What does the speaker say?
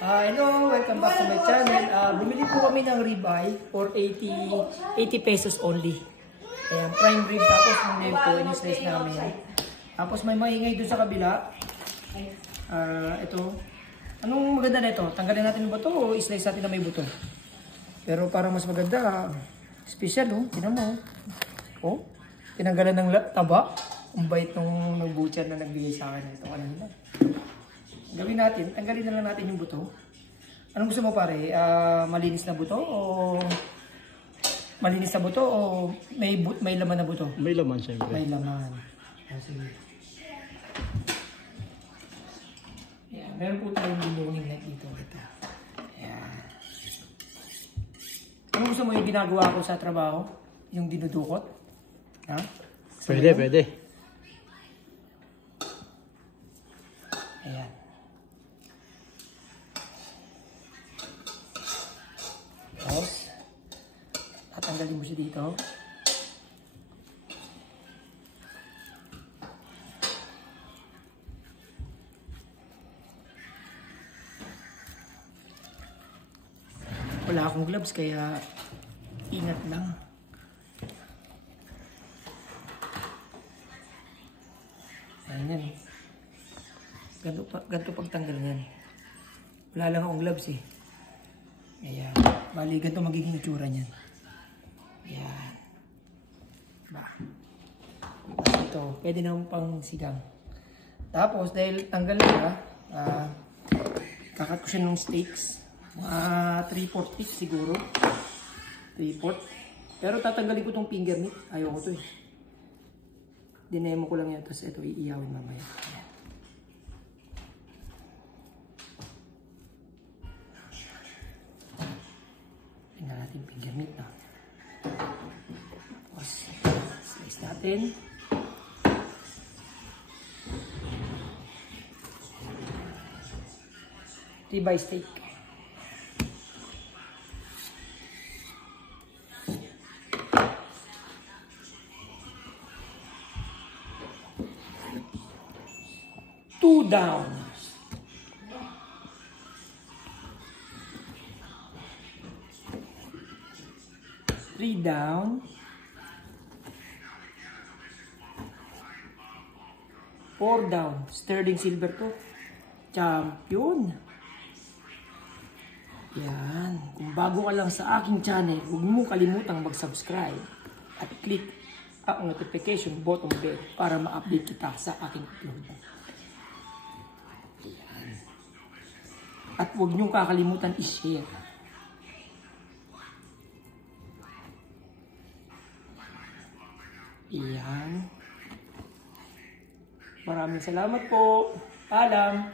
Hello, welcome back to my channel. Bumili po kami ng ribeye for 80 pesos only. Ayan, prime rib tapos yung name po, in-slice namin. Tapos may maingay doon sa kabila. Ito. Anong maganda na ito? Tanggalin natin yung buto o i-slice natin na may buto? Pero parang mas maganda, special oh. Tinan mo. Oh, tinanggalan ng taba. Ang bait nung butcher na nagbigay sa akin ito. Ano nila? Gawin natin, tanggalin na lang natin yung buto. Anong gusto mo pare? Malinis na buto o may laman na buto? May laman siyempre. May laman. Sige. Yeah, meron po tayong binuning net dito. Yeah. Anong gusto mo yung ginagawa ko sa trabaho? Yung dinudukot? Ha? Pwede, pwede. Ayan. Tapos, tatanggalin mo siya dito. Wala akong gloves kaya ingat lang. Ayan yan. Ganito pagtanggal niyan. Wala lang akong gloves eh. Ayan. Bali, ganito magiging itsura niyan. Ayan. Ba. Ito, pwede naman pang sigang. Tapos, dahil tanggal na, kakat ko siya ng steaks. Mga 3/4 steaks siguro. 3/4. Pero tatanggalin ko tong finger meat. Ayaw ko to eh. Dinemo ko lang yan. Tapos ito, iiyawin mamaya. Ayan. Tingnan natin finger meat na. Tapos, slice natin. Ribeye steak. Two down. Three down. 4 down. Sterling silver to. Champion. Yan. Kung bago ka lang sa aking channel, huwag mo kalimutang mag-subscribe at click ang notification button bell para ma-update kita sa aking upload. Yan. At huwag niyong kakalimutan i-share. Yan. Maraming salamat po. Paalam.